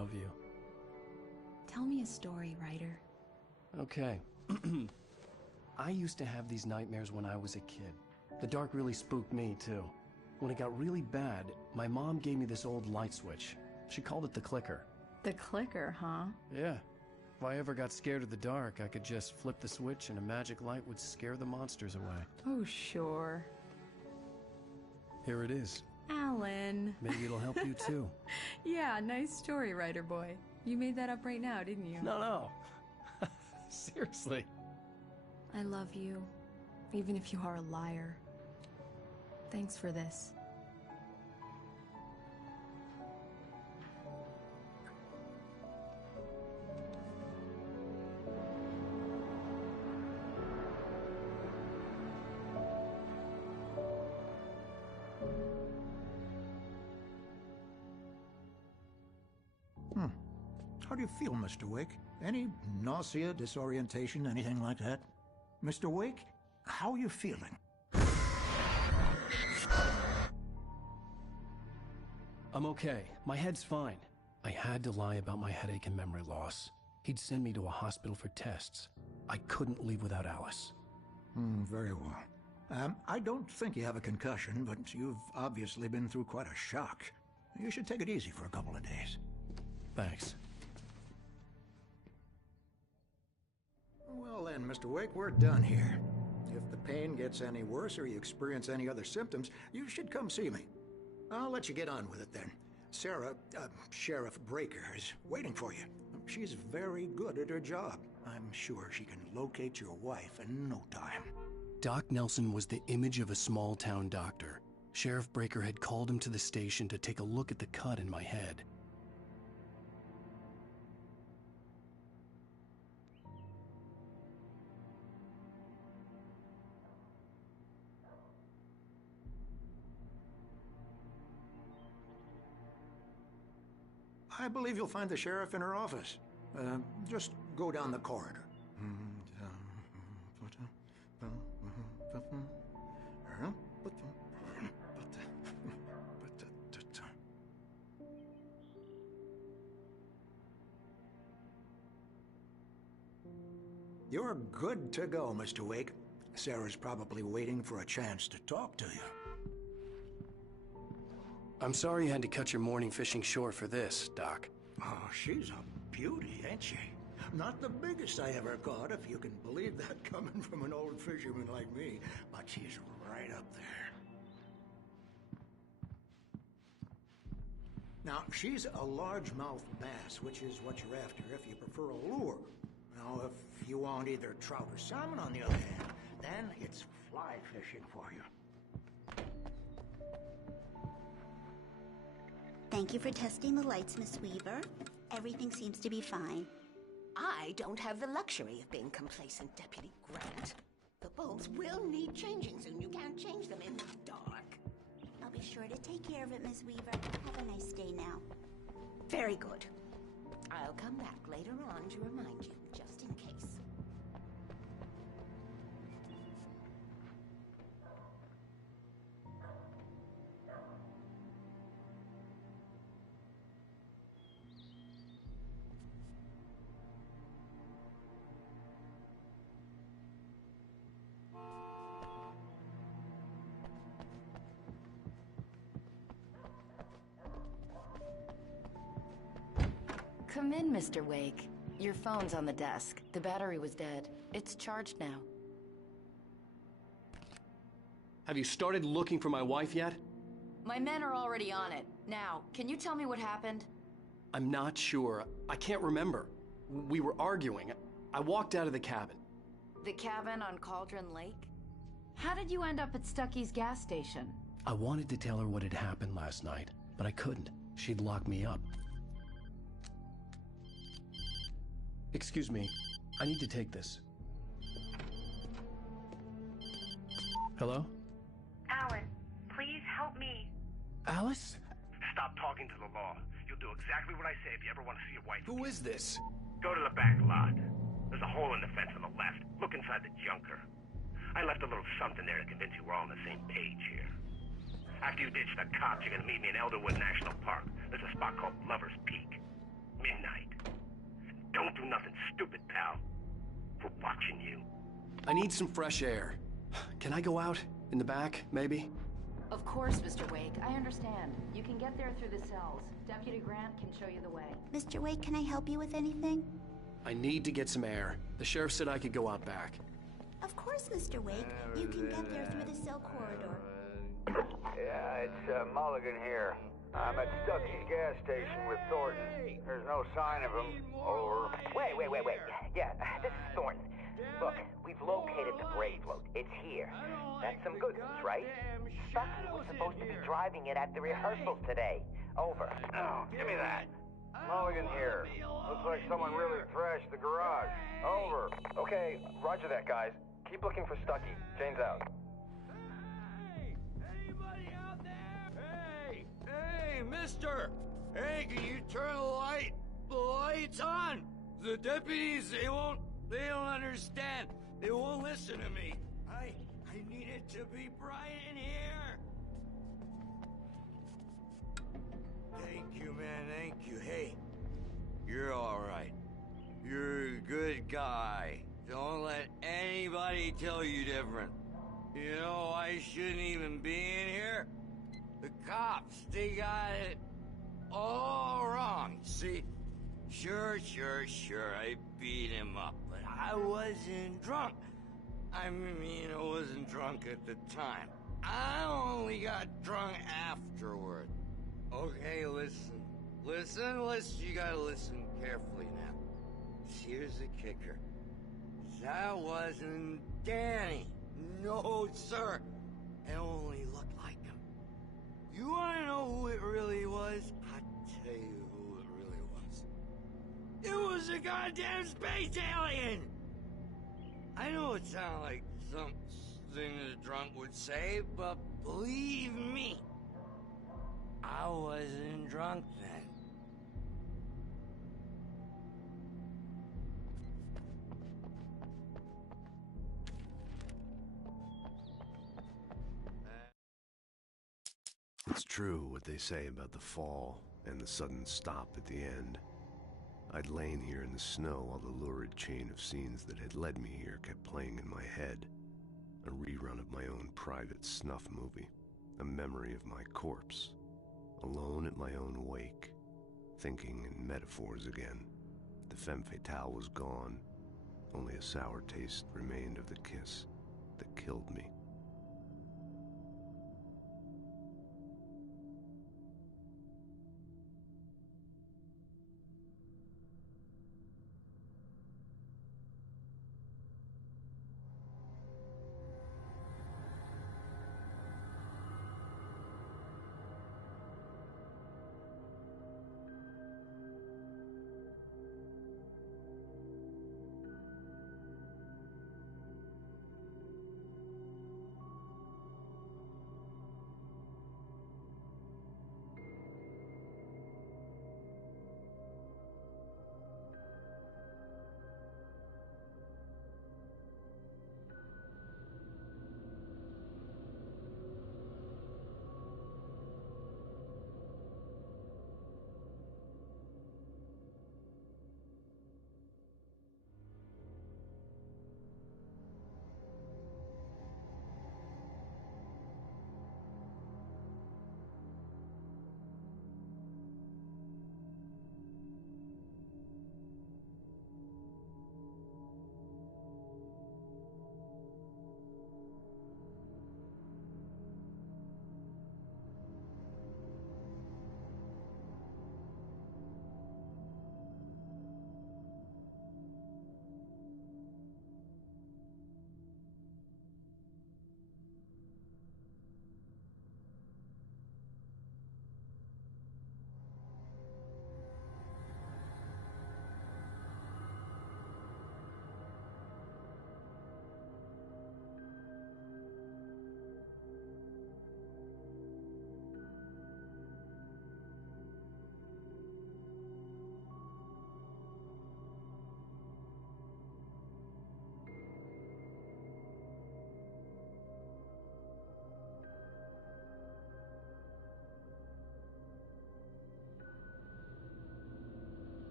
love you. Tell me a story, Ryder. Okay. I used to have these nightmares when I was a kid. The dark really spooked me, too. When it got really bad, my mom gave me this old light switch. She called it the clicker. The clicker, huh? Yeah. If I ever got scared of the dark, I could just flip the switch and a magic light would scare the monsters away. Oh, sure. Here it is. Alan. Maybe it'll help you, too. Yeah, nice story, Ryder boy. You made that up right now, didn't you? No. Seriously. I love you, even if you are a liar. Thanks for this. How do you feel, Mr. Wake? Any nausea, disorientation, anything like that? Mr. Wake, how are you feeling? I'm okay. My head's fine. I had to lie about my headache and memory loss. He'd send me to a hospital for tests. I couldn't leave without Alice. Very well. I don't think you have a concussion, but you've obviously been through quite a shock. You should take it easy for a couple of days. Thanks. Well then, Mr. Wake, we're done here. If the pain gets any worse or you experience any other symptoms, you should come see me. I'll let you get on with it then. Sarah, Sheriff Breaker, is waiting for you. She's very good at her job. I'm sure she can locate your wife in no time. Doc Nelson was the image of a small-town doctor. Sheriff Breaker had called him to the station to take a look at the cut in my head. I believe you'll find the sheriff in her office. Just go down the corridor. You're good to go, Mr. Wake. Sarah's probably waiting for a chance to talk to you. I'm sorry you had to cut your morning fishing short for this, Doc. Oh, she's a beauty, ain't she? Not the biggest I ever caught, if you can believe that coming from an old fisherman like me, but she's right up there. Now, she's a largemouth bass, which is what you're after if you prefer a lure. Now, if you want either trout or salmon, on the other hand, then it's fly fishing for you. Thank you for testing the lights, Miss Weaver. Everything seems to be fine. I don't have the luxury of being complacent, Deputy Grant. The bulbs will need changing soon. You can't change them in the dark. I'll be sure to take care of it, Miss Weaver. Have a nice day now. Very good. I'll come back later on to remind you, just in case. Come in, Mr. Wake. Your phone's on the desk. The battery was dead. It's charged now. Have you started looking for my wife yet? My men are already on it. Now, can you tell me what happened? I'm not sure. I can't remember. We were arguing. I walked out of the cabin. The cabin on Cauldron Lake? How did you end up at Stucky's gas station? I wanted to tell her what had happened last night, but I couldn't. She'd lock me up. Excuse me. I need to take this. Hello? Alan, please help me. Alice? Stop talking to the law. You'll do exactly what I say if you ever want to see your wife. Who is this? Go to the back lot. There's a hole in the fence on the left. Look inside the junker. I left a little something there to convince you we're all on the same page here. After you ditch the cops, you're gonna meet me in Elderwood National Park. There's a spot called Lover's Peak. I need some fresh air. Can I go out? In the back, maybe? Of course, Mr. Wake. I understand. You can get there through the cells. Deputy Grant can show you the way. Mr. Wake, can I help you with anything? I need to get some air. The sheriff said I could go out back. Of course, Mr. Wake. You can get there through the cell corridor. Yeah, it's Mulligan here. I'm at Stucky's gas station with Thornton. There's no sign of him. Over. Wait. Yeah, this is Thornton. Look, we've located the grave load. It's here. That's some good news, right? Stucky was supposed to be driving it at the rehearsals today. Over. Oh, give me that. Mulligan here. Looks like someone really trashed the garage. Over. Okay, roger that, guys. Keep looking for Stucky. Jane's out. Anybody out there? Hey, mister! Hey, can you turn the lights on? The deputies, they don't understand. They won't listen to me. I need it to be bright in here. Thank you, man, thank you. Hey, you're all right. You're a good guy. Don't let anybody tell you different. You know, I shouldn't even be in here. The cops, they got it all wrong. See? Sure, I beat him up, but I wasn't drunk. I mean, I wasn't drunk at the time. I only got drunk afterward. Okay, listen. You gotta listen carefully now. Here's the kicker. That wasn't Danny. No, sir. It only looked like him. You wanna know who it really was? I'll tell you who it really was. It was a goddamn space alien! I know it sounds like something a drunk would say, but believe me, I wasn't drunk then. It's true what they say about the fall and the sudden stop at the end. I'd lain here in the snow while the lurid chain of scenes that had led me here kept playing in my head. A rerun of my own private snuff movie. A memory of my corpse. Alone at my own wake. Thinking in metaphors again. The femme fatale was gone. Only a sour taste remained of the kiss that killed me.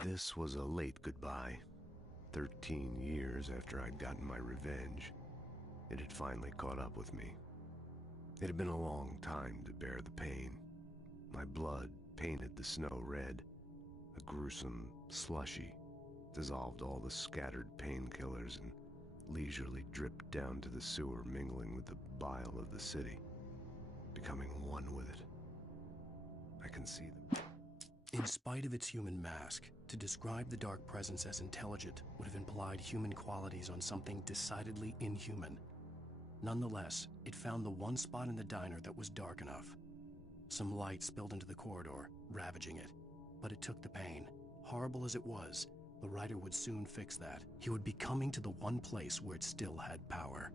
This was a late goodbye. 13 years after I'd gotten my revenge, it had finally caught up with me. It had been a long time to bear the pain. My blood painted the snow red. A gruesome slushy dissolved all the scattered painkillers and leisurely dripped down to the sewer, mingling with the bile of the city, becoming one with it. I can see them. In spite of its human mask, to describe the Dark Presence as intelligent would have implied human qualities on something decidedly inhuman. Nonetheless, it found the one spot in the diner that was dark enough. Some light spilled into the corridor, ravaging it. But it took the pain. Horrible as it was, the writer would soon fix that. He would be coming to the one place where it still had power.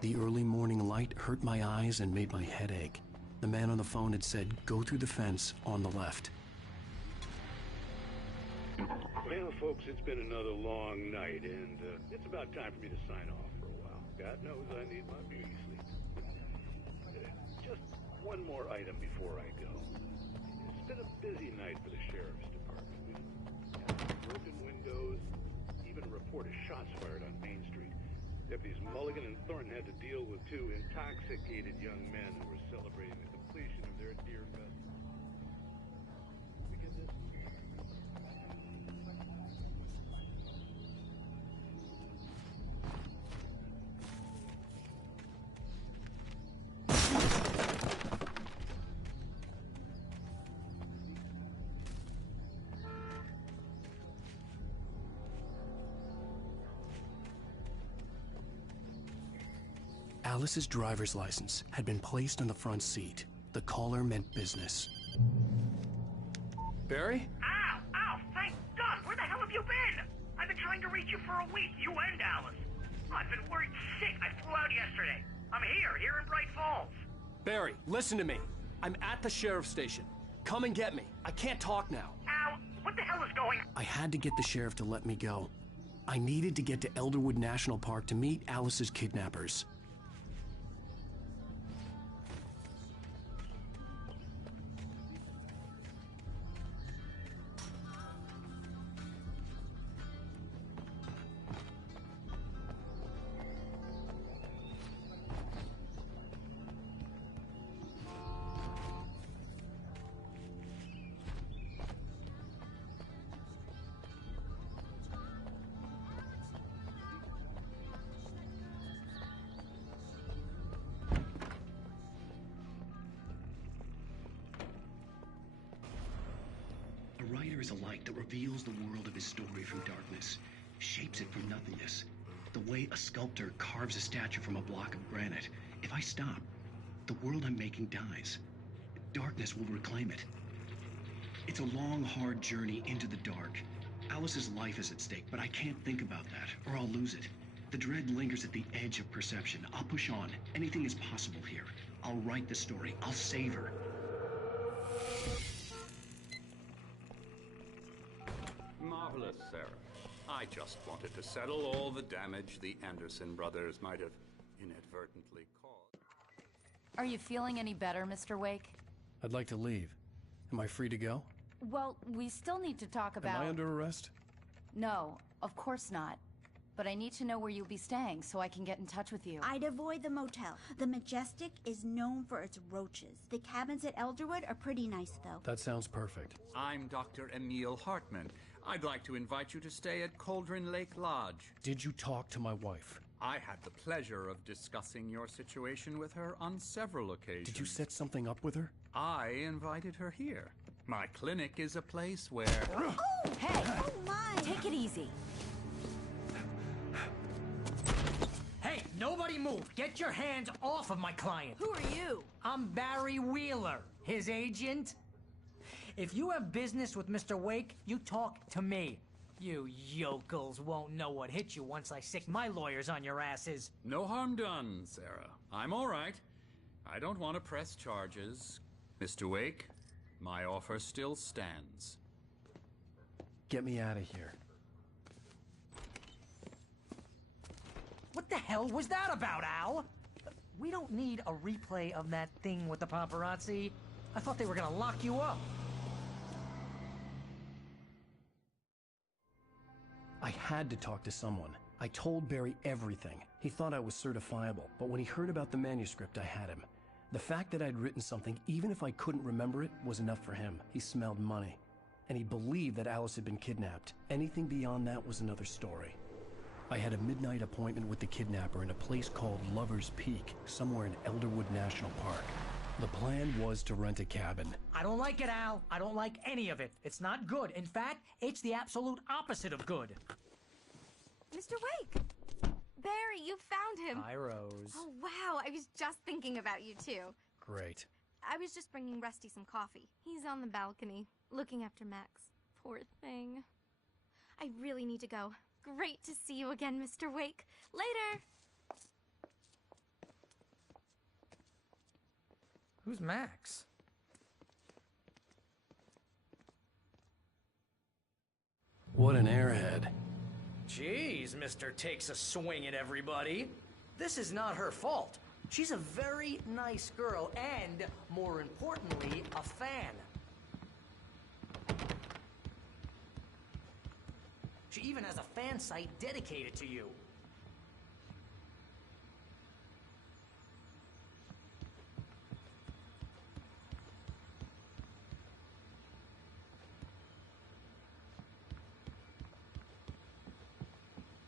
The early morning light hurt my eyes and made my head ache. The man on the phone had said, "Go through the fence on the left." Well, folks, it's been another long night, and it's about time for me to sign off for a while. God knows I need my beauty sleep. Just one more item before I go. It's been a busy night for the Sheriff's Department. We had broken windows, even a report of shots fired on Main Street. Deputies Mulligan and Thornton had to deal with two intoxicated young men who were celebrating the completion of their deer festival. We get this? Alice's driver's license had been placed on the front seat. The caller meant business. Barry? Ow! Ow! Thank God! Where the hell have you been? I've been trying to reach you for a week, you and Alice. I've been worried sick. I flew out yesterday. I'm here in Bright Falls. Barry, listen to me. I'm at the sheriff's station. Come and get me. I can't talk now. Ow! What the hell is going on? I had to get the sheriff to let me go. I needed to get to Elderwood National Park to meet Alice's kidnappers. A writer is a light that reveals the world of his story from darkness, shapes it from nothingness. The way a sculptor carves a statue from a block of granite. If I stop, the world I'm making dies. Darkness will reclaim it. It's a long, hard journey into the dark. Alice's life is at stake, but I can't think about that, or I'll lose it. The dread lingers at the edge of perception. I'll push on. Anything is possible here. I'll write the story. I'll save her. Marvelous, Sarah. I just wanted to settle all the damage the Anderson brothers might have inadvertently caused. Are you feeling any better, Mr. Wake? I'd like to leave. Am I free to go? Well, we still need to talk about... Am I under arrest? No, of course not. But I need to know where you'll be staying so I can get in touch with you. I'd avoid the motel. The Majestic is known for its roaches. The cabins at Elderwood are pretty nice, though. That sounds perfect. I'm Dr. Emil Hartman. I'd like to invite you to stay at Cauldron Lake Lodge. Did you talk to my wife? I had the pleasure of discussing your situation with her on several occasions. Did you set something up with her? I invited her here. My clinic is a place where... Oh! Hey! Oh, my! Take it easy. Hey, nobody move! Get your hands off of my client! Who are you? I'm Barry Wheeler, his agent. If you have business with Mr. Wake, you talk to me. You yokels won't know what hit you once I sick my lawyers on your asses. No harm done, Sarah. I'm all right. I don't want to press charges. Mr. Wake, my offer still stands. Get me out of here. What What the hell was that about, Al? We don't need a replay of that thing with the paparazzi. I thought they were gonna lock you up. I had to talk to someone. I told Barry everything. He thought I was certifiable, but when he heard about the manuscript, I had him. The fact that I'd written something, even if I couldn't remember it, was enough for him. He smelled money. And he believed that Alice had been kidnapped. Anything beyond that was another story. I had a midnight appointment with the kidnapper in a place called Lover's Peak, somewhere in Elderwood National Park. The plan was to rent a cabin. I don't like it, Al. I don't like any of it. It's not good. In fact, it's the absolute opposite of good. Mr. Wake! Barry, you found him! Hi, Rose. Oh, wow. I was just thinking about you, too. Great. I was just bringing Rusty some coffee. He's on the balcony, looking after Max. Poor thing. I really need to go. Great to see you again, Mr. Wake. Later! Who's Max? What an airhead. Jeez, Mr. Takes a swing at everybody. This is not her fault. She's a very nice girl and, more importantly, a fan. She even has a fan site dedicated to you.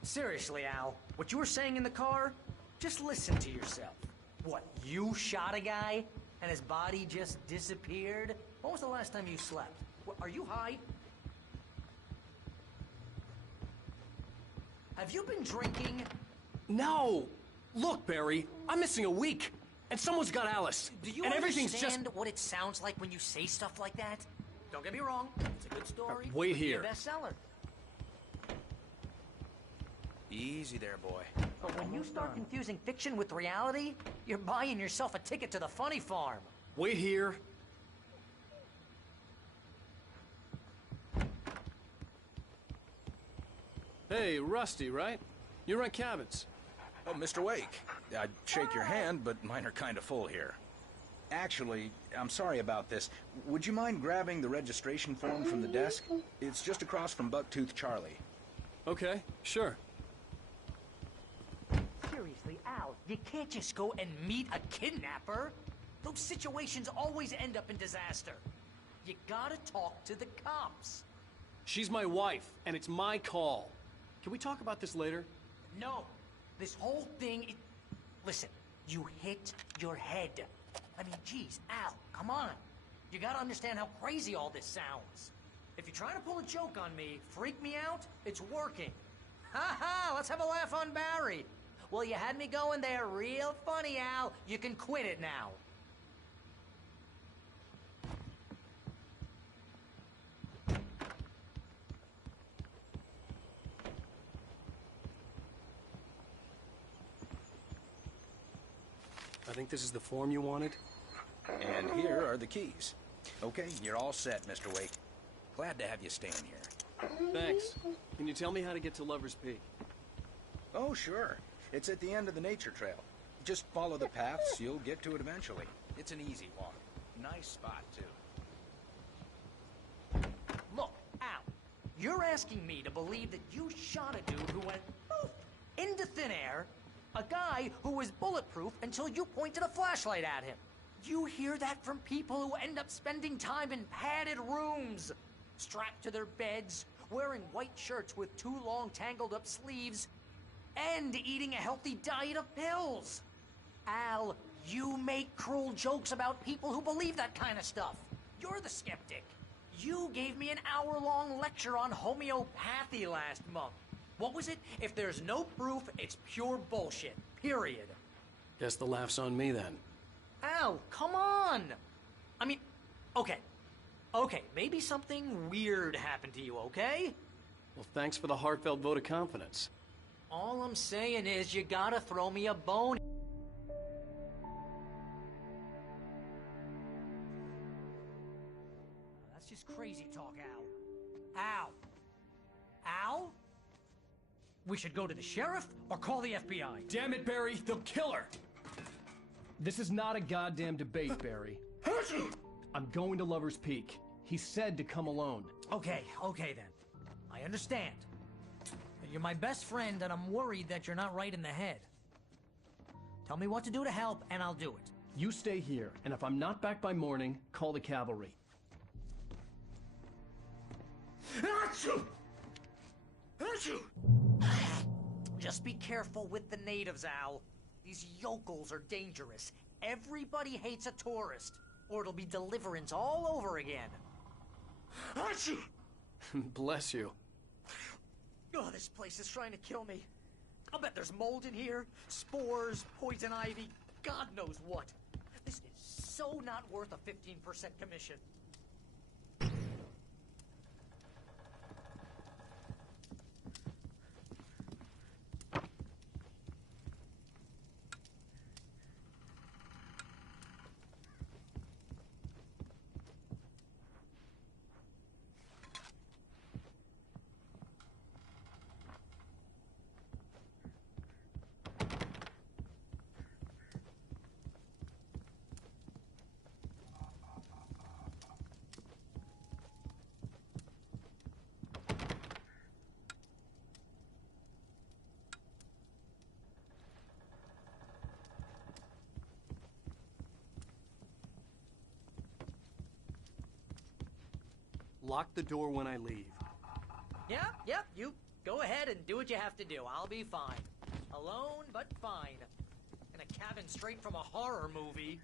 Seriously, Al, what you were saying in the car, just listen to yourself. What, you shot a guy and his body just disappeared? When was the last time you slept? What, are you high? Have you been drinking? No! Look, Barry, I'm missing a week, and someone's got Alice. Do you and everything's understand just... what it sounds like when you say stuff like that? Don't get me wrong, it's a good story. Wait Could be here. a bestseller. Easy there, boy. But when you start confusing fiction with reality, you're buying yourself a ticket to the funny farm. Wait here. Hey, Rusty, right? You rent cabins. Oh, Mr. Wake. I'd shake your hand, but mine are kind of full here. Actually, I'm sorry about this. Would you mind grabbing the registration form from the desk? It's just across from Bucktooth Charlie. Okay, sure. Seriously, Al, you can't just go and meet a kidnapper. Those situations always end up in disaster. You gotta talk to the cops. She's my wife, and it's my call. Can we talk about this later? No. This whole thing... Listen, you hit your head. I mean, geez, Al, come on. You gotta understand how crazy all this sounds. If you're trying to pull a joke on me, freak me out, it's working. Ha ha, let's have a laugh on Barry. Well, you had me going there real funny, Al. You can quit it now. I think this is the form you wanted. And here are the keys. Okay, you're all set, Mr. Wake. Glad to have you staying here. Thanks. Can you tell me how to get to Lover's Peak? Oh, sure. It's at the end of the nature trail. Just follow the paths, you'll get to it eventually. It's an easy walk. Nice spot, too. Look, Al, you're asking me to believe that you shot a dude who went poof into thin air, a guy who was bulletproof until you pointed a flashlight at him. You hear that from people who end up spending time in padded rooms, strapped to their beds, wearing white shirts with too long tangled up sleeves, and eating a healthy diet of pills. Al, you make cruel jokes about people who believe that kind of stuff. You're the skeptic. You gave me an hour-long lecture on homeopathy last month. What was it? If there's no proof, it's pure bullshit. Period. Guess the laugh's on me then. Al, come on! I mean, okay. Okay, maybe something weird happened to you, okay? Well, thanks for the heartfelt vote of confidence. All I'm saying is you gotta throw me a bone. That's just crazy talk, Al. Al? Al? We should go to the sheriff or call the FBI. Damn it, Barry, they'll kill her! This is not a goddamn debate, Barry. I'm going to Lover's Peak. He said to come alone. Okay then. I understand. You're my best friend, and I'm worried that you're not right in the head. Tell me what to do to help, and I'll do it. You stay here, and if I'm not back by morning, call the cavalry. Achoo! Achoo! Just be careful with the natives, Al. These yokels are dangerous. Everybody hates a tourist, or it'll be Deliverance all over again. Achoo! Bless you. Oh, this place is trying to kill me. I'll bet there's mold in here, spores, poison ivy, God knows what. This is so not worth a 15% commission. Lock the door when I leave. Yep, you go ahead and do what you have to do. I'll be fine. Alone, but fine. In a cabin straight from a horror movie.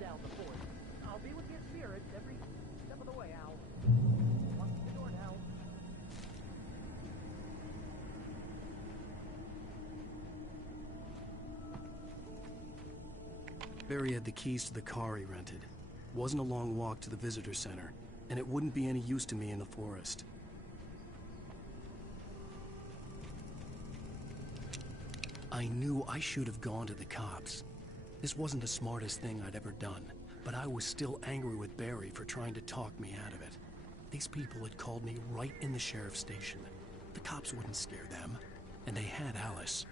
Down the fort. I'll be with your spirits every step of the way, Al. Lock the door now. Barry had the keys to the car he rented. Wasn't a long walk to the visitor center, and it wouldn't be any use to me in the forest. I knew I should have gone to the cops. This wasn't the smartest thing I'd ever done, but I was still angry with Barry for trying to talk me out of it. These people had called me right in the sheriff's station. The cops wouldn't scare them, and they had Alice.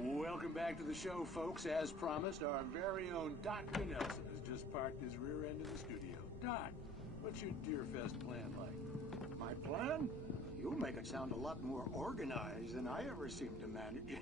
Welcome back to the show, folks. As promised, our very own Dr. Nelson has just parked his rear end in the studio. Doc, what's your Deerfest plan like? My plan? You make it sound a lot more organized than I ever seem to manage.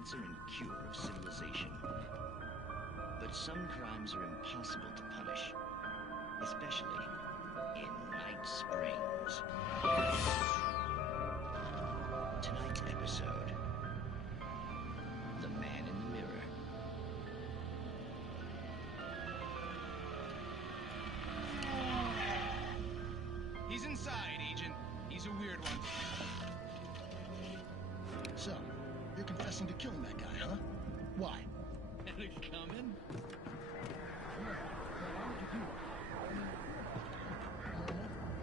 answer and cure of civilization. But some crimes are impossible to punish, especially in Night Springs. Tonight's episode, The Man in the Mirror. He's inside, Agent. He's a weird one. So, you're confessing to killing that guy, huh? Why? Had it coming?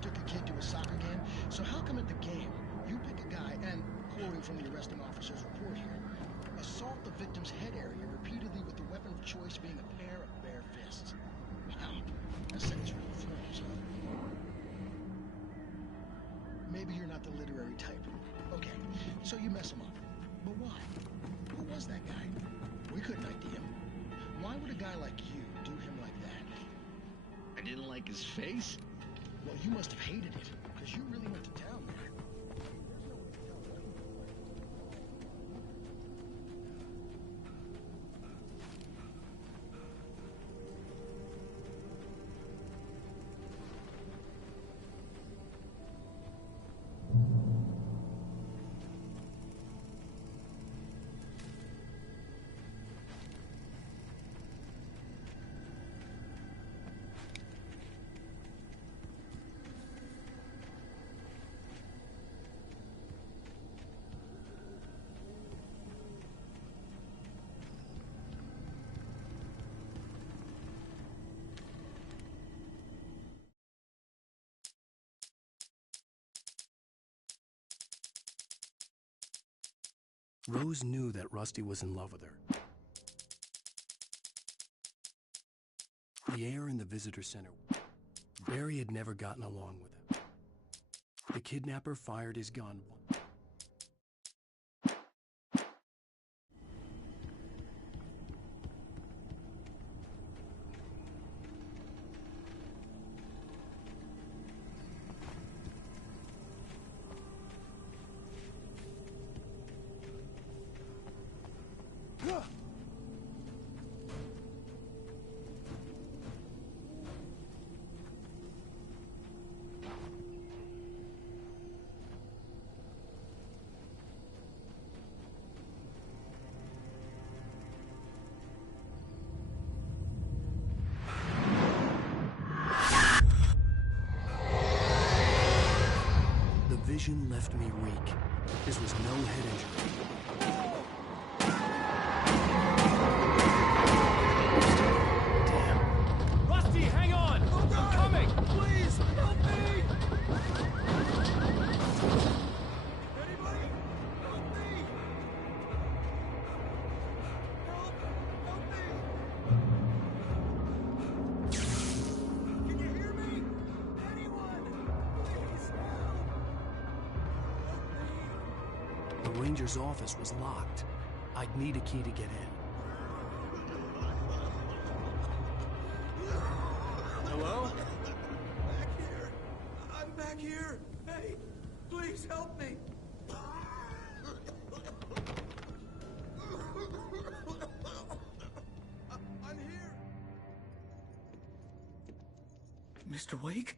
Took a kid to a soccer game. So how come at the game, you pick a guy and, quoting from the arresting officer's report here, assault the victim's head area repeatedly with the weapon of choice being a pair of bare fists? Wow, that sentence really flows, huh? Maybe you're not the literary type. Okay, so you mess him up. But why? Who was that guy? We couldn't ID him. Why would a guy like you do him like that? I didn't like his face? Well, you must have hated it, because you really went to town there. Rose knew that Rusty was in love with her. The air in the visitor center. Barry had never gotten along with him. The kidnapper fired his gun. The vision left me weak. This was no head injury. Damn. Rusty, hang on! I'm coming! Please, help me! Anybody? Help me! Help me! Can you hear me? Anyone? Please help! The ranger's office was locked. I'd need a key to get in. Hello? Back here. I'm back here. Hey, please help me. I'm here. Mr. Wake?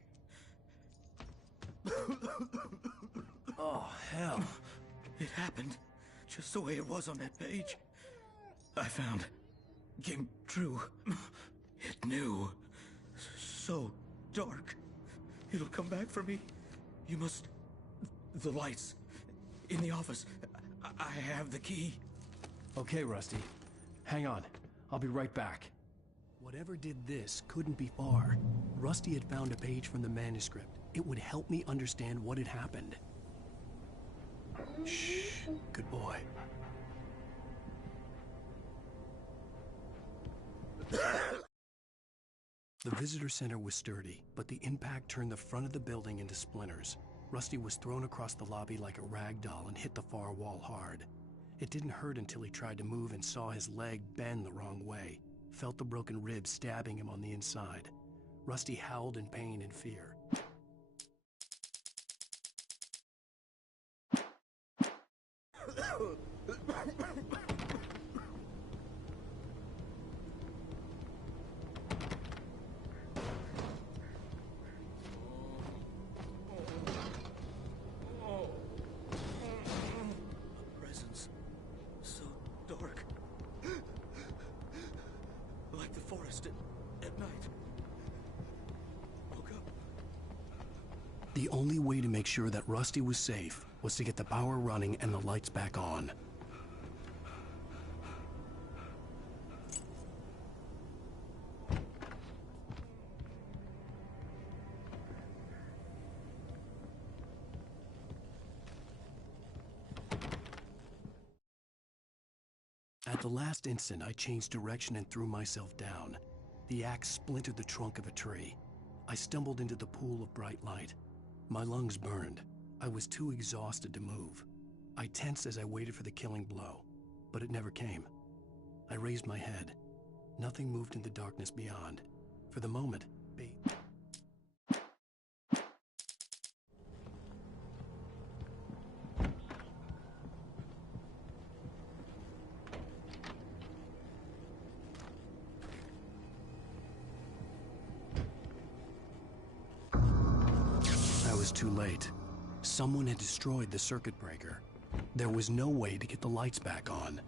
Oh, hell. It happened just the way it was on that page. I found. Came true. It knew. So dark. It'll come back for me. You must... The lights. In the office. I have the key. Okay, Rusty. Hang on. I'll be right back. Whatever did this couldn't be far. Rusty had found a page from the manuscript. It would help me understand what had happened. Shh. Good boy. The visitor center was sturdy, but the impact turned the front of the building into splinters. Rusty was thrown across the lobby like a rag doll and hit the far wall hard. It didn't hurt until he tried to move and saw his leg bend the wrong way, felt the broken rib stabbing him on the inside. Rusty howled in pain and fear. A presence so dark. Like the forest at night. Woke up. The only way to make sure that Rusty was safe was to get the power running and the lights back on. At the last instant, I changed direction and threw myself down. The axe splintered the trunk of a tree. I stumbled into the pool of bright light. My lungs burned. I was too exhausted to move. I tensed as I waited for the killing blow, but it never came. I raised my head. Nothing moved in the darkness beyond. For the moment, I was too late. Someone had destroyed the circuit breaker. There was no way to get the lights back on.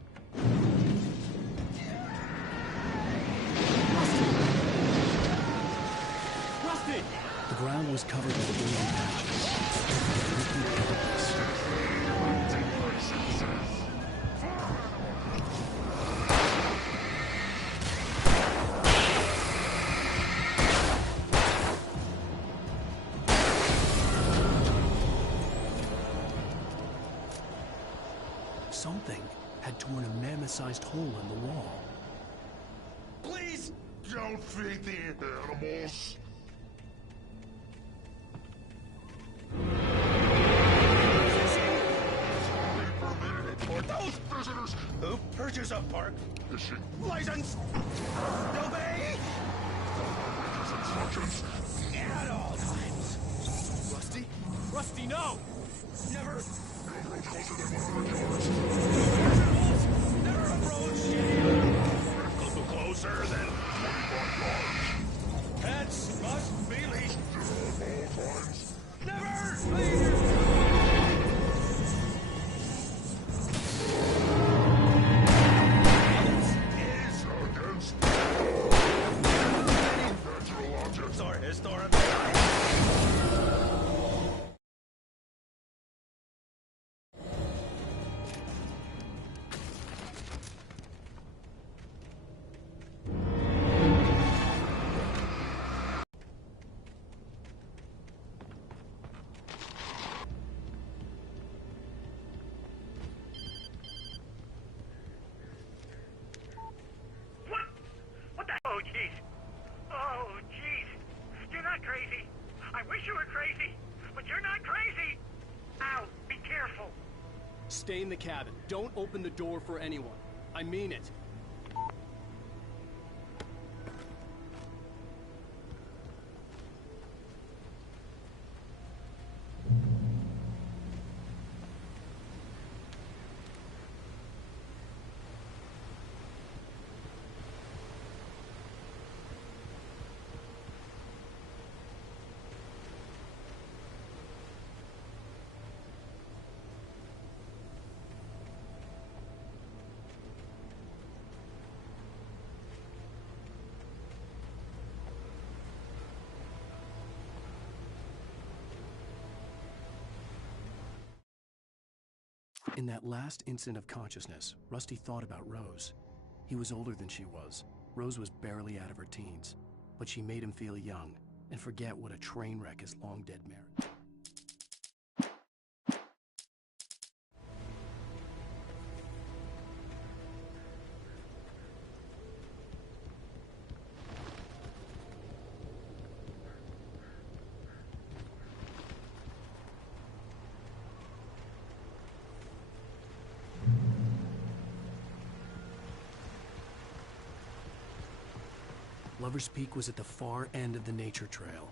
Rusty! The ground was covered with bleeding patches. Completely darkness. Something had torn a mammoth-sized hole in the wall. Please! Don't feed the animals! For those visitors who purchase a park license, obey instructions at all times. Rusty? Rusty, no! Never. Closer than 100 yards. Never approach. A little closer than 25 yards. Pets must be leashed. At all times. Never leave. Is against natural objects are historical. What the? Oh, jeez. Oh, jeez. You're not crazy. I wish you were crazy, but you're not crazy. Ow, be careful. Stay in the cabin. Don't open the door for anyone. I mean it. In that last instant of consciousness, Rusty thought about Rose. He was older than she was. Rose was barely out of her teens, but she made him feel young and forget what a train wreck his long-dead marriage. Lover's Peak was at the far end of the nature trail.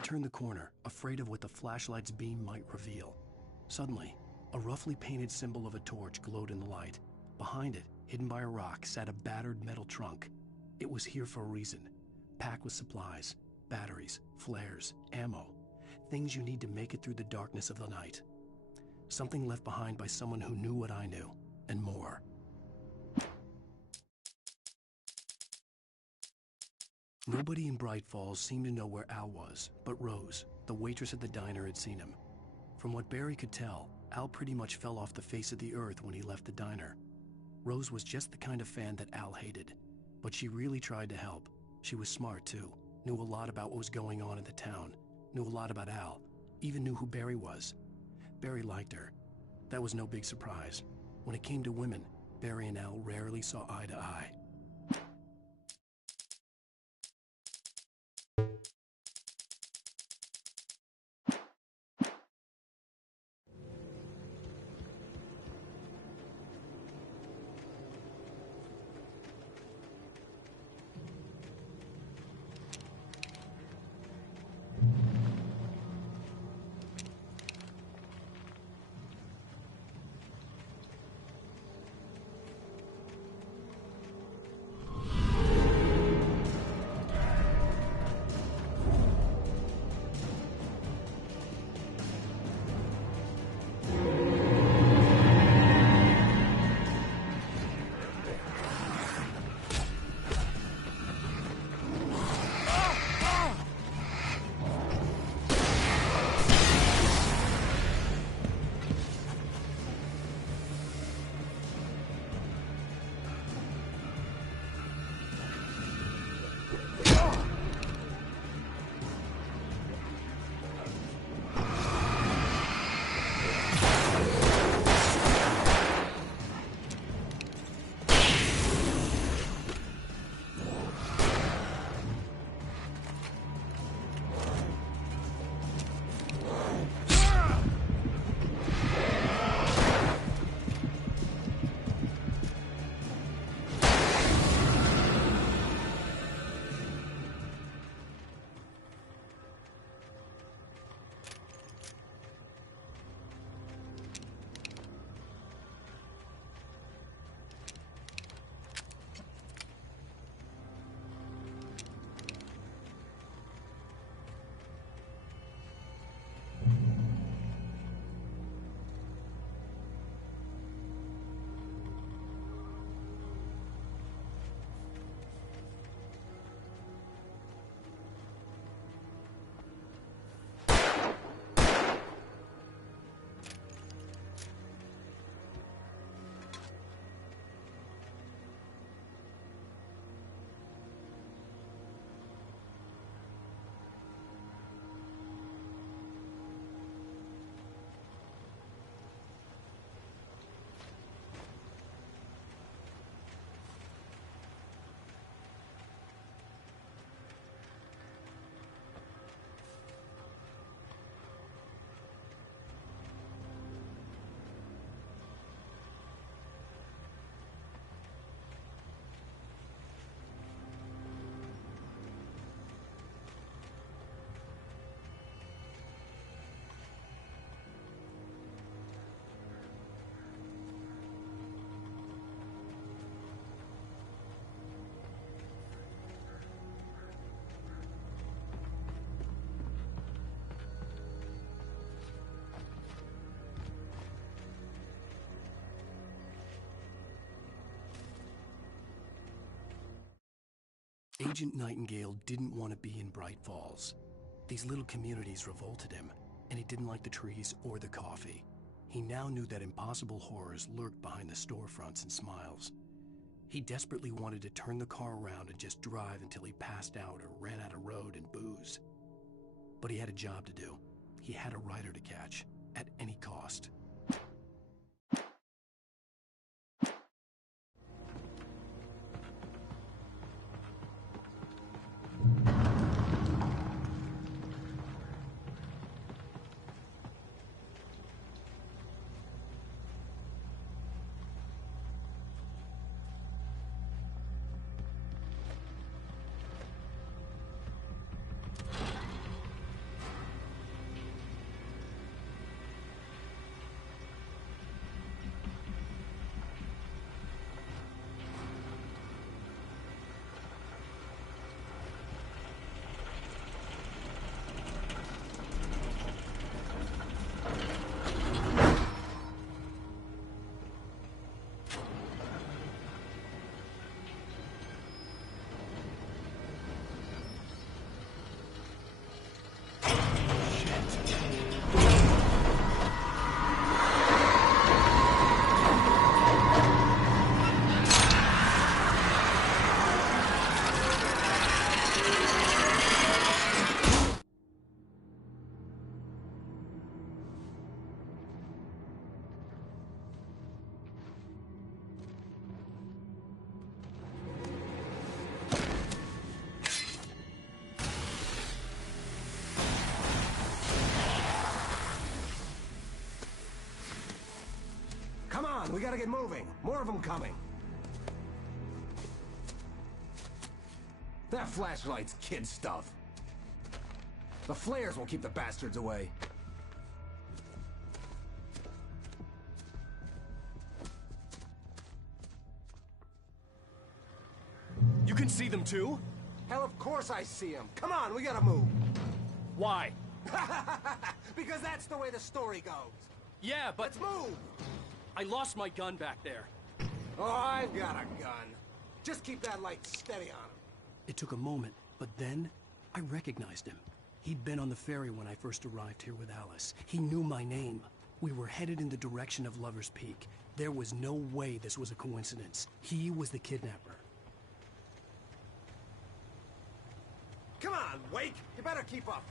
I turned the corner, afraid of what the flashlight's beam might reveal. Suddenly, a roughly painted symbol of a torch glowed in the light. Behind it, hidden by a rock, sat a battered metal trunk. It was here for a reason, packed with supplies, batteries, flares, ammo, things you need to make it through the darkness of the night. Something left behind by someone who knew what I knew, and more. Nobody in Bright Falls seemed to know where Al was, but Rose, the waitress at the diner, had seen him. From what Barry could tell, Al pretty much fell off the face of the earth when he left the diner. Rose was just the kind of fan that Al hated, but she really tried to help. She was smart, too, knew a lot about what was going on in the town, knew a lot about Al, even knew who Barry was. Barry liked her. That was no big surprise. When it came to women, Barry and Al rarely saw eye to eye. Agent Nightingale didn't want to be in Bright Falls. These little communities revolted him, and he didn't like the trees or the coffee. He now knew that impossible horrors lurked behind the storefronts and smiles. He desperately wanted to turn the car around and just drive until he passed out or ran out of road and booze. But he had a job to do. He had a rider to catch, at any cost. on, we gotta get moving. More of them coming. That flashlight's kid stuff. The flares will keep the bastards away. You can see them too? Hell, of course I see them. Come on, we gotta move. Why? Because that's the way the story goes. Yeah, but... Let's move! I lost my gun back there. Oh, I've got a gun. Just keep that light steady on him. It took a moment, but then I recognized him. He'd been on the ferry when I first arrived here with Alice. He knew my name. We were headed in the direction of Lover's Peak. There was no way this was a coincidence. He was the kidnapper. Come on, Wake! You better keep up.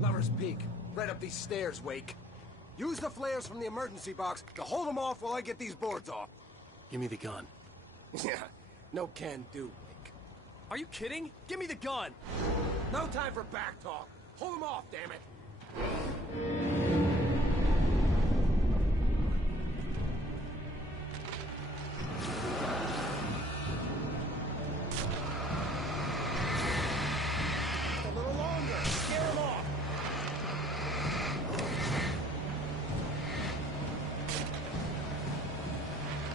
Lover's Peak. Right up these stairs, Wake. Use the flares from the emergency box to hold them off while I get these boards off. Give me the gun. Yeah, no can do, Wake. Are you kidding? Give me the gun! No time for back talk. Hold them off, damn it. A little longer. Scare them off.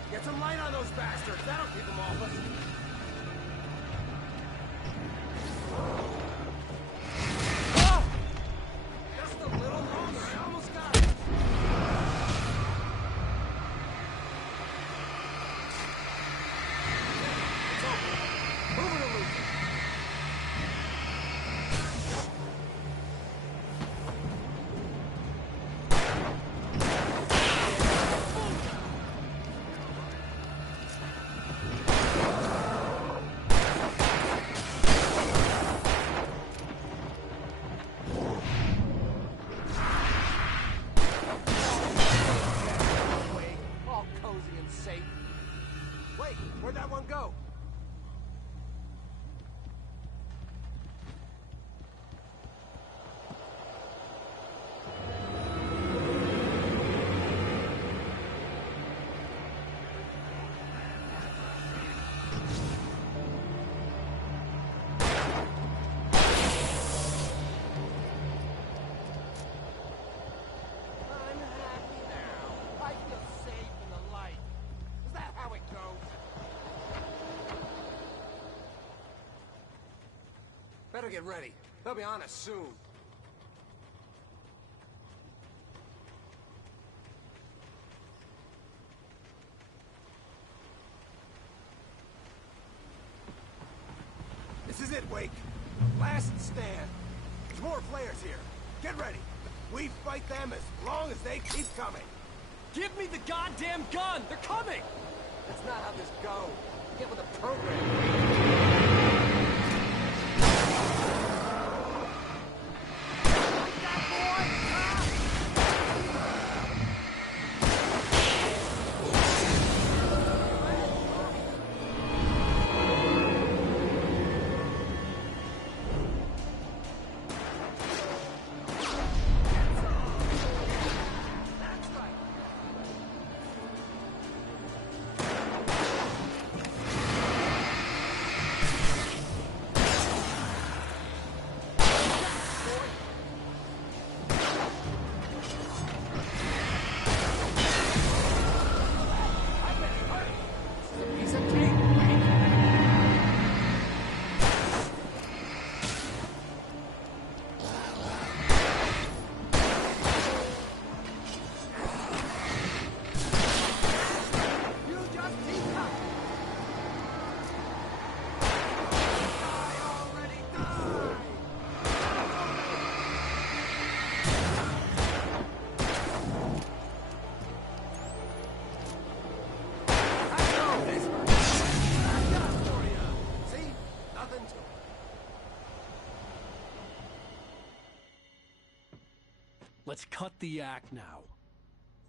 Get some light on those bastards. That'll keep them off us. Just a little longer. I almost got it. It's open. Move it or lose it. All cozy and safe. Wait, where'd that one go? I'm happy now. I feel safe in the light. Is that how it goes? Better get ready. They'll be on us soon. This is it, Wake. Last stand. There's more flares here. Get ready. We fight them as long as they keep coming. Give me the goddamn gun! They're coming! That's not how this goes. Get with the program. Like that, boy? Let's cut the act now.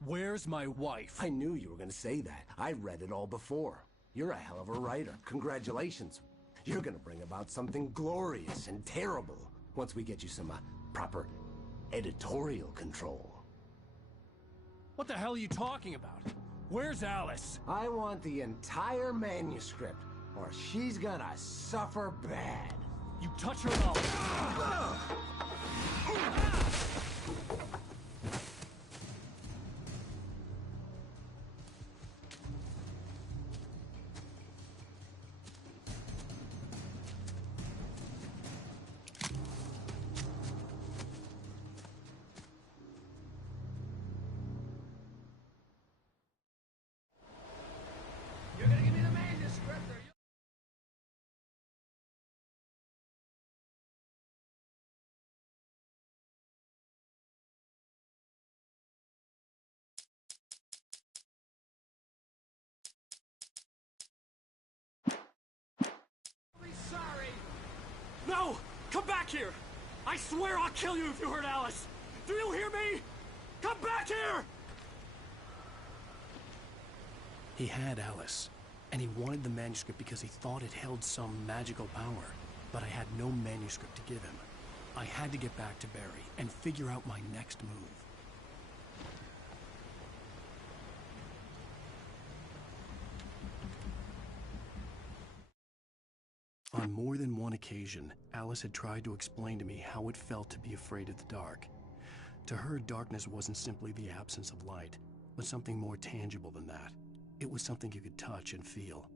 Where's my wife? I knew you were gonna say that. I read it all before. You're a hell of a writer. Congratulations. You're gonna bring about something glorious and terrible once we get you some proper editorial control. What the hell are you talking about? Where's Alice? I want the entire manuscript, or she's gonna suffer bad. You touch her though. You're gonna give me the manuscript, or you... Sorry. No! Come back here! I swear I'll kill you if you hurt Alice! Do you hear me? Come back here! He had Alice, and he wanted the manuscript because he thought it held some magical power. But I had no manuscript to give him. I had to get back to Barry and figure out my next move. On more than one occasion, Alice had tried to explain to me how it felt to be afraid of the dark. To her, darkness wasn't simply the absence of light, but something more tangible than that. It was something you could touch and feel.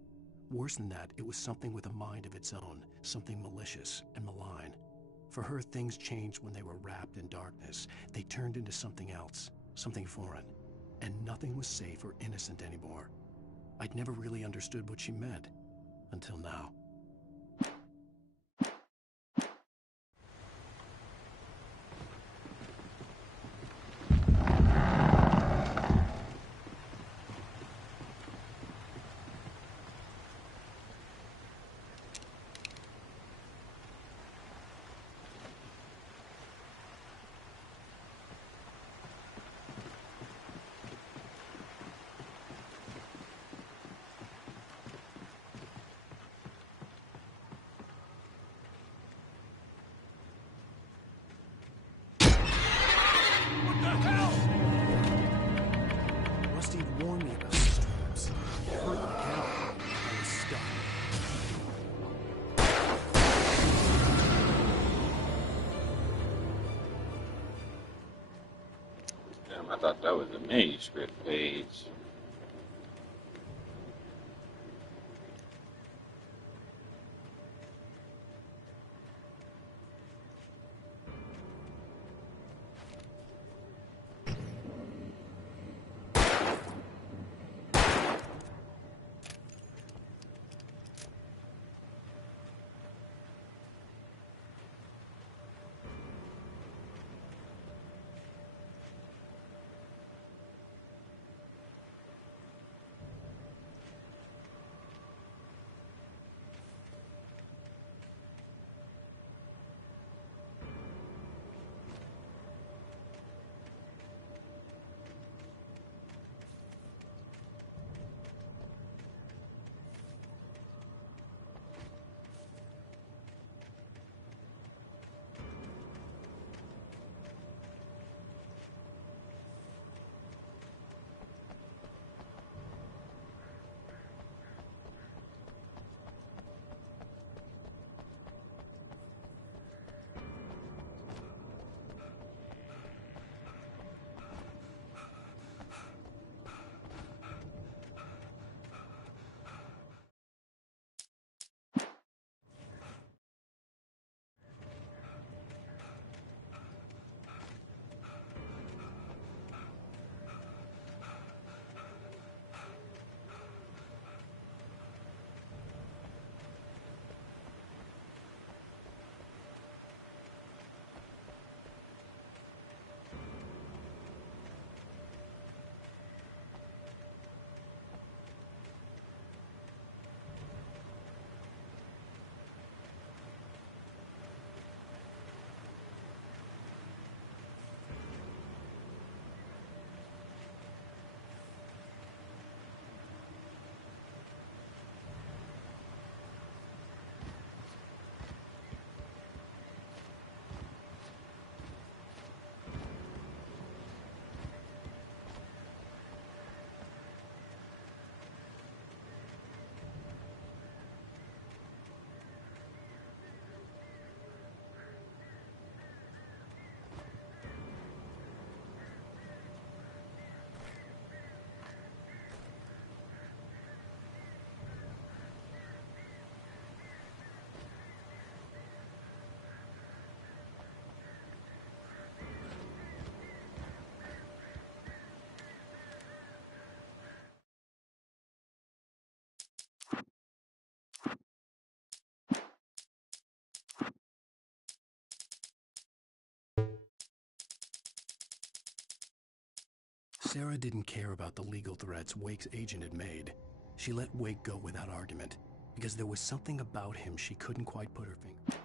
Worse than that, it was something with a mind of its own, something malicious and malign. For her, things changed when they were wrapped in darkness. They turned into something else, something foreign, and nothing was safe or innocent anymore. I'd never really understood what she meant, until now. Rusty had warned me about these traps. It hurt like hell. I was stuck. Damn, I thought that was the manuscript page. Sarah didn't care about the legal threats Wake's agent had made. She let Wake go without argument, because there was something about him she couldn't quite put her finger.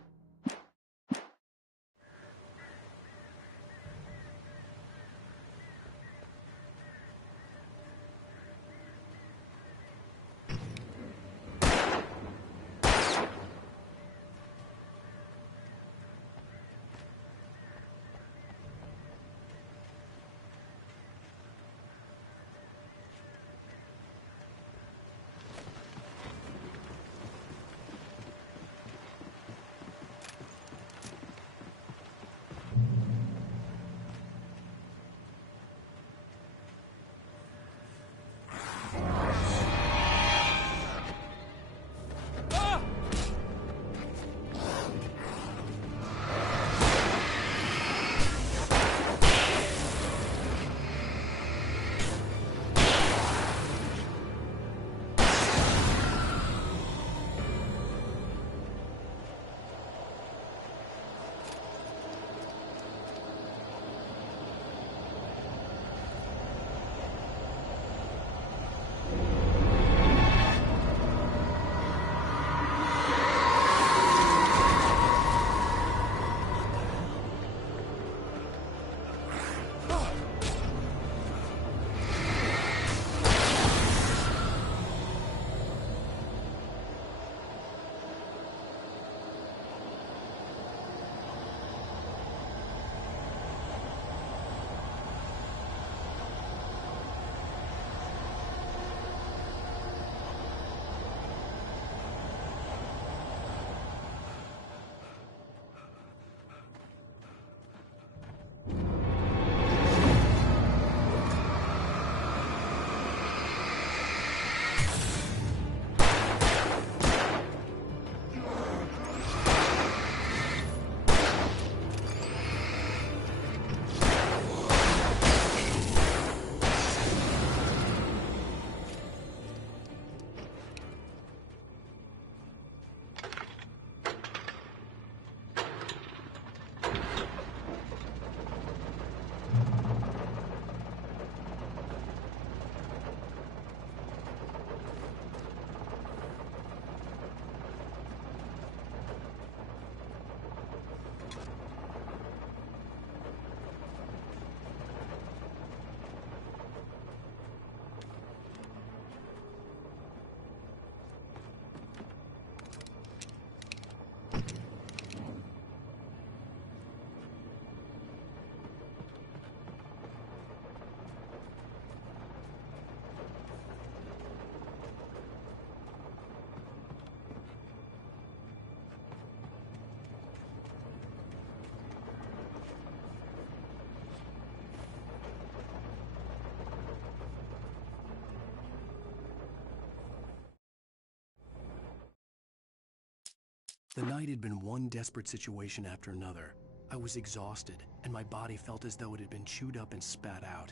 The night had been one desperate situation after another. I was exhausted, and my body felt as though it had been chewed up and spat out.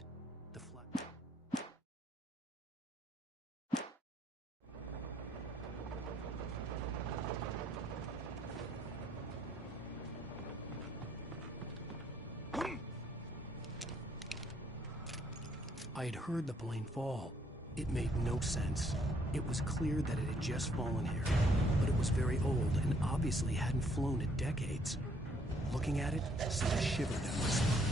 The I had heard the plane fall. It made no sense. It was clear that it had just fallen here, but it was very old and obviously hadn't flown in decades. Looking at it sent a shiver down my spine.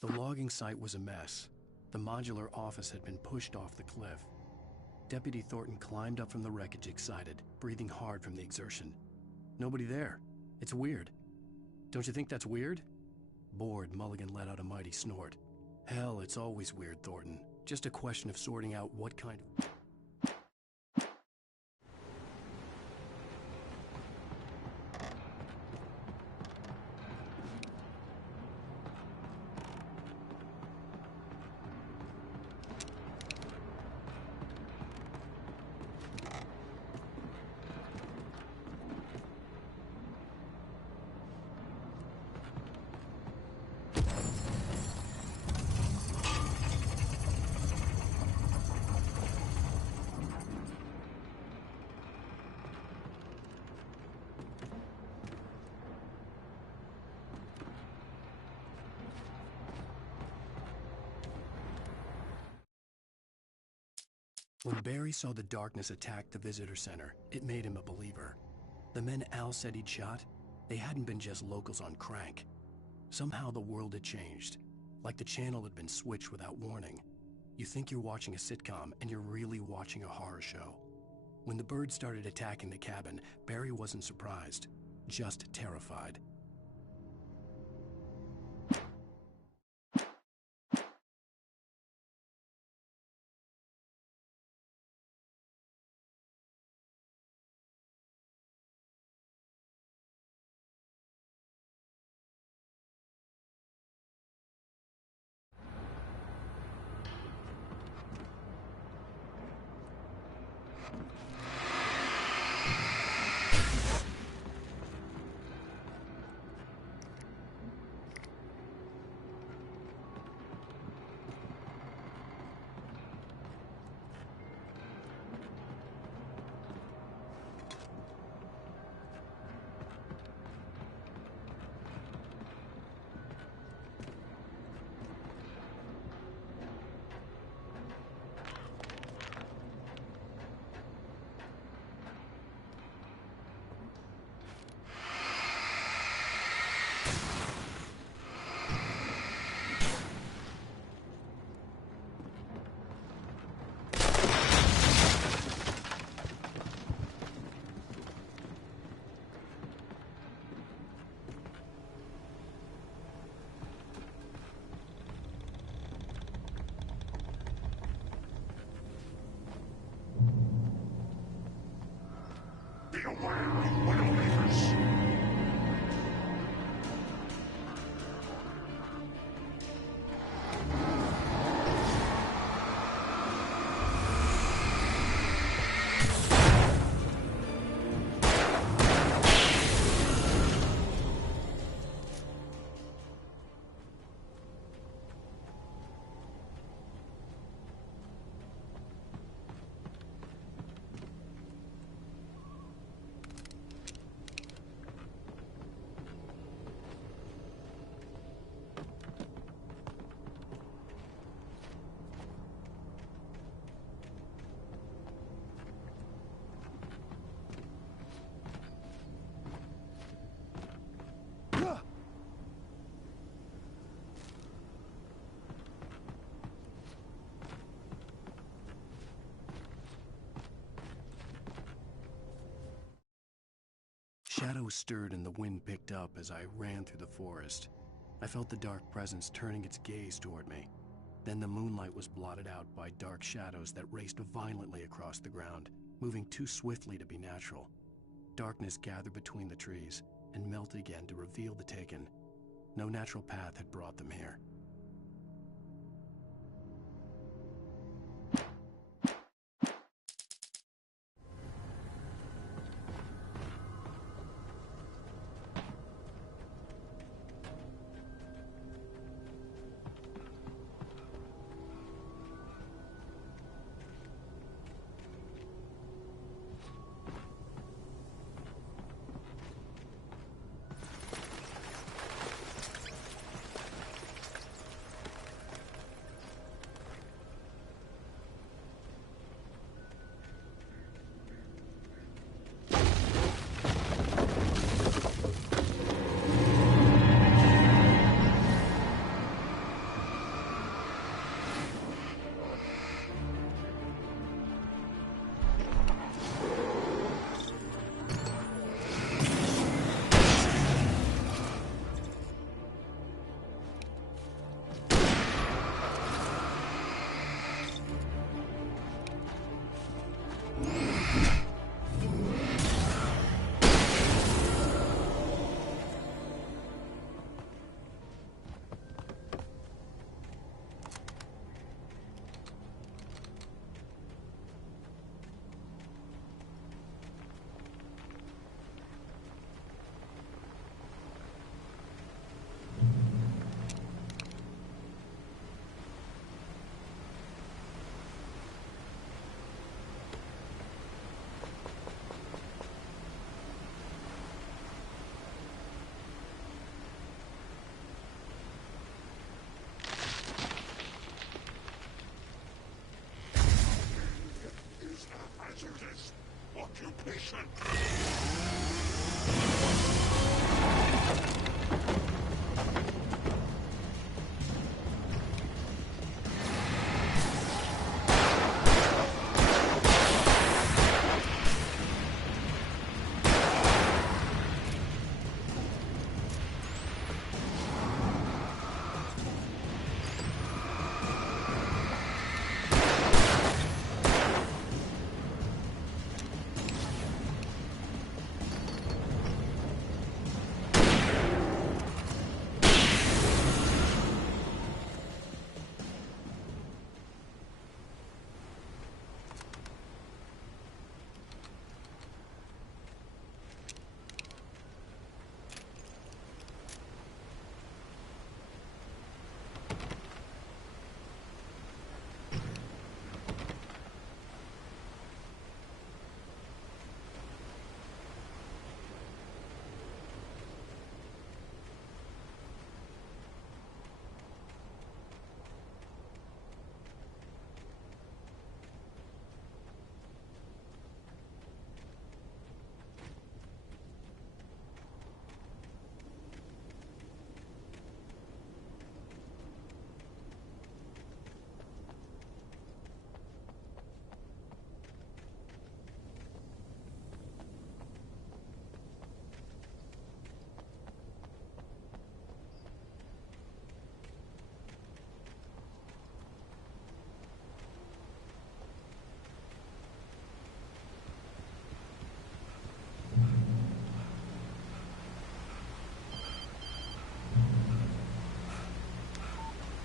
The logging site was a mess. The modular office had been pushed off the cliff. Deputy Thornton climbed up from the wreckage excited, breathing hard from the exertion. Nobody there. It's weird. Don't you think that's weird? Bored, Mulligan let out a mighty snort. Hell, it's always weird, Thornton. Just a question of sorting out what kind of... When Barry saw the darkness attack the visitor center, it made him a believer. The men Al said he'd shot, they hadn't been just locals on crank. Somehow the world had changed, like the channel had been switched without warning. You think you're watching a sitcom, and you're really watching a horror show. When the birds started attacking the cabin, Barry wasn't surprised, just terrified. Shadows stirred and the wind picked up as I ran through the forest. I felt the dark presence turning its gaze toward me. Then the moonlight was blotted out by dark shadows that raced violently across the ground, moving too swiftly to be natural. Darkness gathered between the trees and melted again to reveal the Taken. No natural path had brought them here.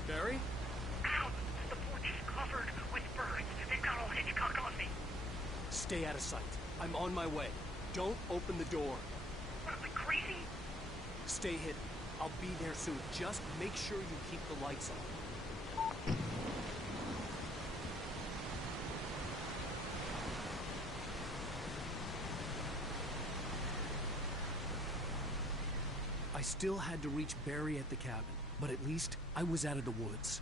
Barry? Ow! The porch is covered with birds. They've got all Hitchcock on me. Stay out of sight. I'm on my way. Don't open the door. What, am I crazy? Stay hidden. I'll be there soon. Just make sure you keep the lights on. I still had to reach Barry at the cabin, but at least I was out of the woods.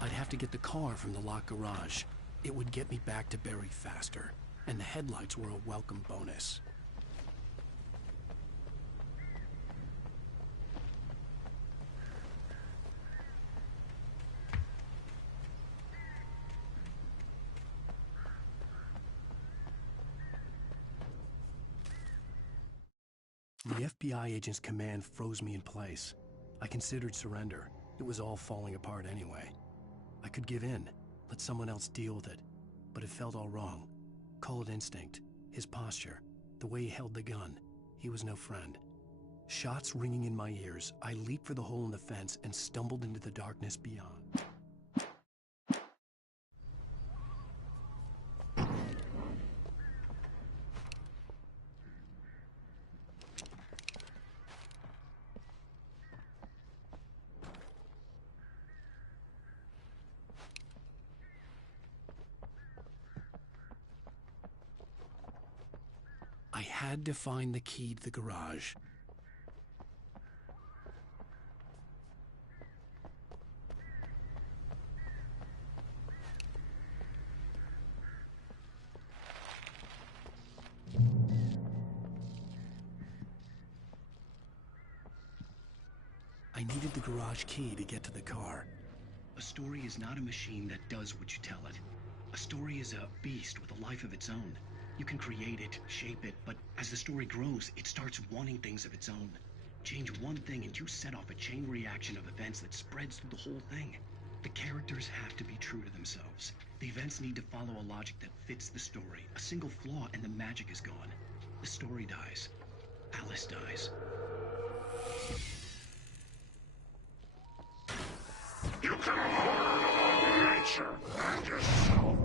I'd have to get the car from the locked garage. It would get me back to Barry faster, and the headlights were a welcome bonus. The FBI agent's command froze me in place. I considered surrender. It was all falling apart anyway. I could give in, let someone else deal with it, but it felt all wrong. Call it instinct, his posture, the way he held the gun. He was no friend. Shots ringing in my ears, I leaped for the hole in the fence and stumbled into the darkness beyond. I had to find the key to the garage. I needed the garage key to get to the car. A story is not a machine that does what you tell it. A story is a beast with a life of its own. You can create it, shape it, but as the story grows, it starts wanting things of its own. Change one thing and you set off a chain reaction of events that spreads through the whole thing. The characters have to be true to themselves. The events need to follow a logic that fits the story. A single flaw and the magic is gone. The story dies. Alice dies. You can harm nature and yourself.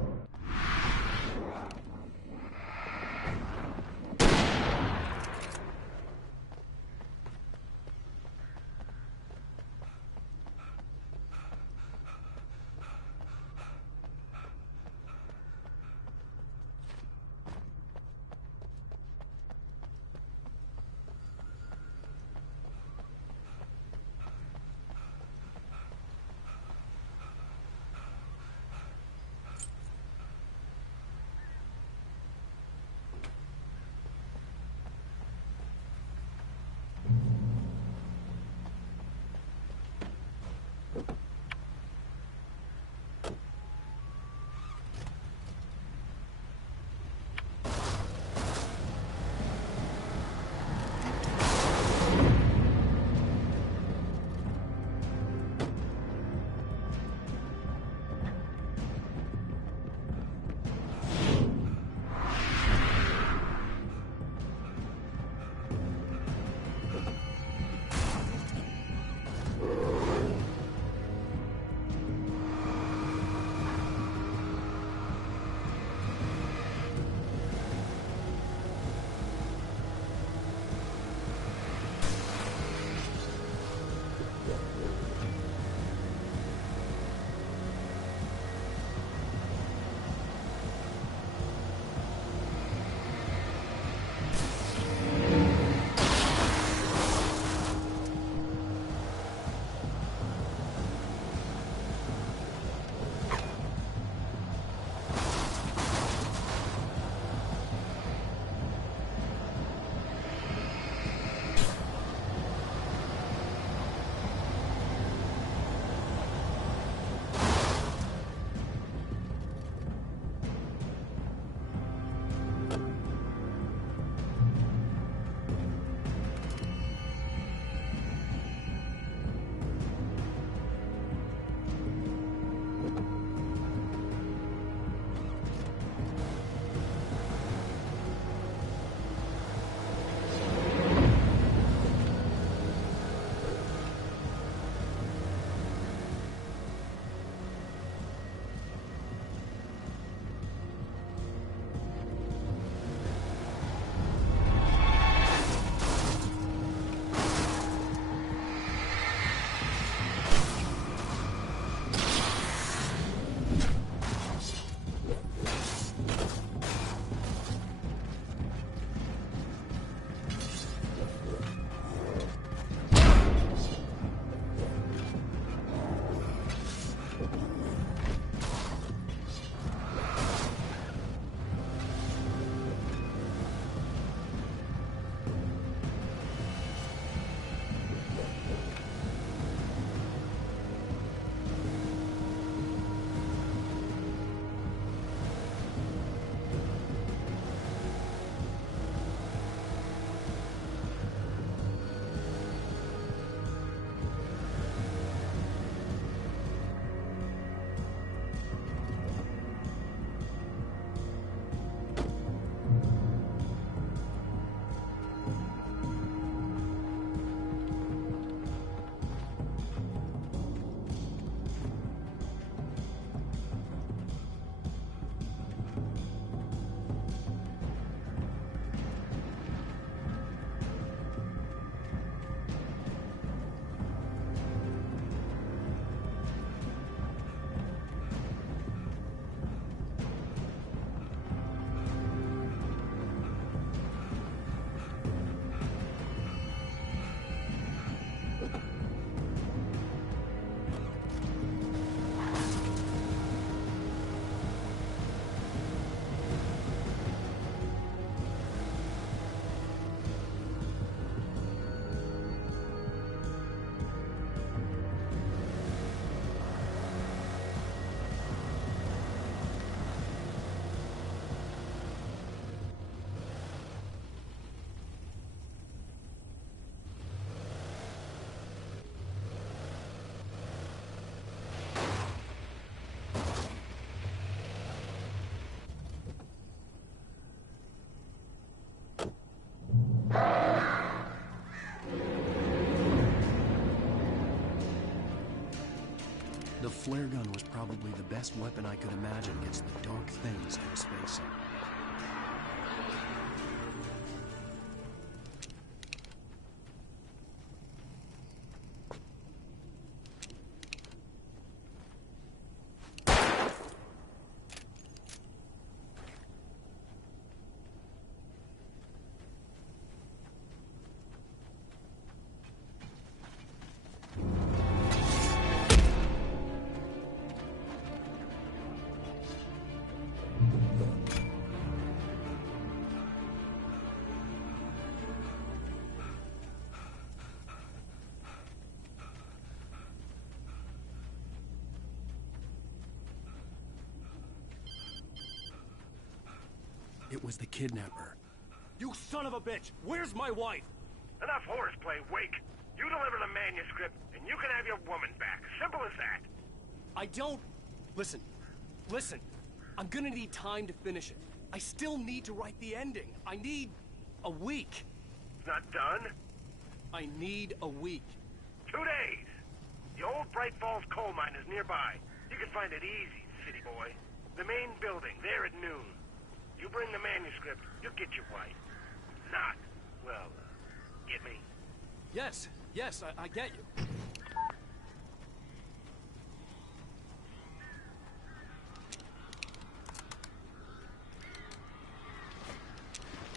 flare gun was probably the best weapon I could imagine against the dark things I was facing. It was the kidnapper. You son of a bitch! Where's my wife? Enough horseplay, Wake. You deliver the manuscript, and you can have your woman back. Simple as that. I don't... Listen. I'm gonna need time to finish it. I still need to write the ending. I need a week. Not done? I need a week. 2 days. The old Bright Falls coal mine is nearby. You can find it easy, city boy. The main building, there at noon. You bring the manuscript, you'll get your wife. Not, well, get me? Yes, I get you.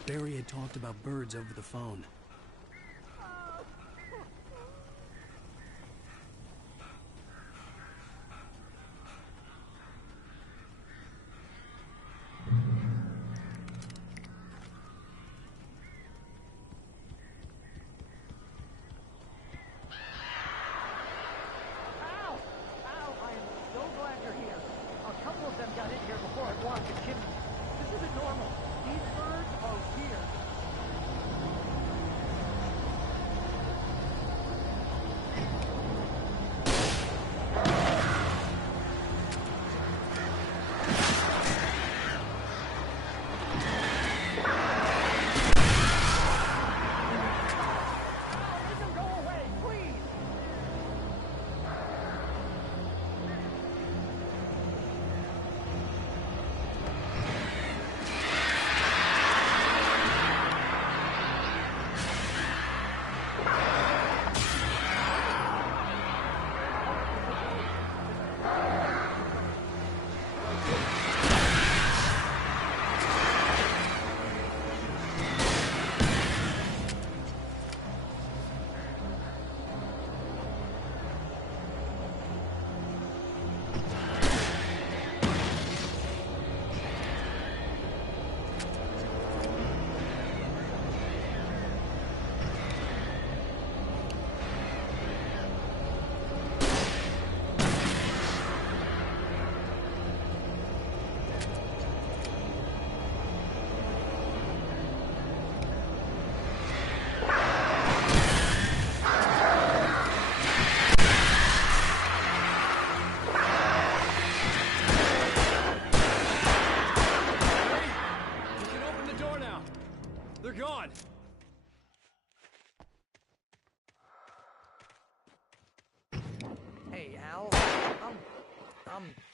Barry had talked about birds over the phone.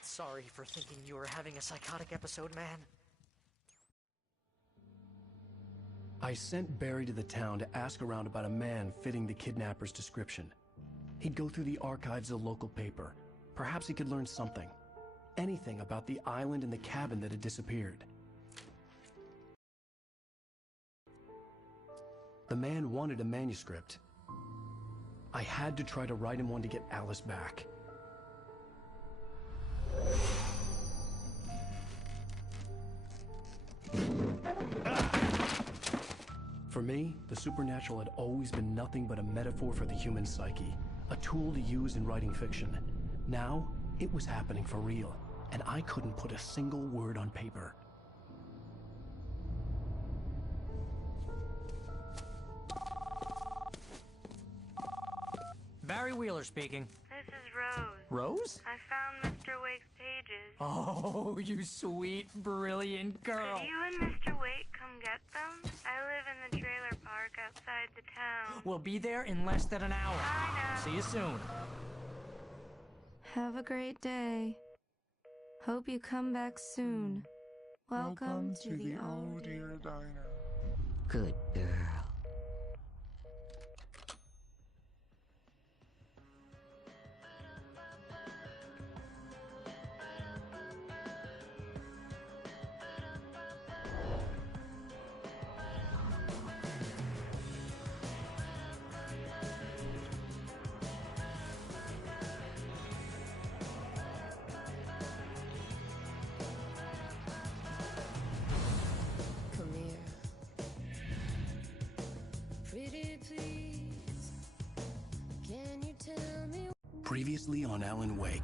Sorry for thinking you were having a psychotic episode, man. I sent Barry to the town to ask around about a man fitting the kidnapper's description. He'd go through the archives of the local paper. Perhaps he could learn something. Anything about the island and the cabin that had disappeared. The man wanted a manuscript. I had to try to write him one to get Alice back. For me, the supernatural had always been nothing but a metaphor for the human psyche, a tool to use in writing fiction. Now, it was happening for real, and I couldn't put a single word on paper. Barry Wheeler speaking. This is Rose. Rose? I found Mr. Wake's pages. Oh, you sweet, brilliant girl. Could you and Mr. Wake come get them? I live in the trailer park outside the town. We'll be there in less than an hour. I know. See you soon. Have a great day. Hope you come back soon. Welcome to the Oh Dear Diner. Good girl. Come here. Pretty please, can you tell me? Previously on Alan Wake.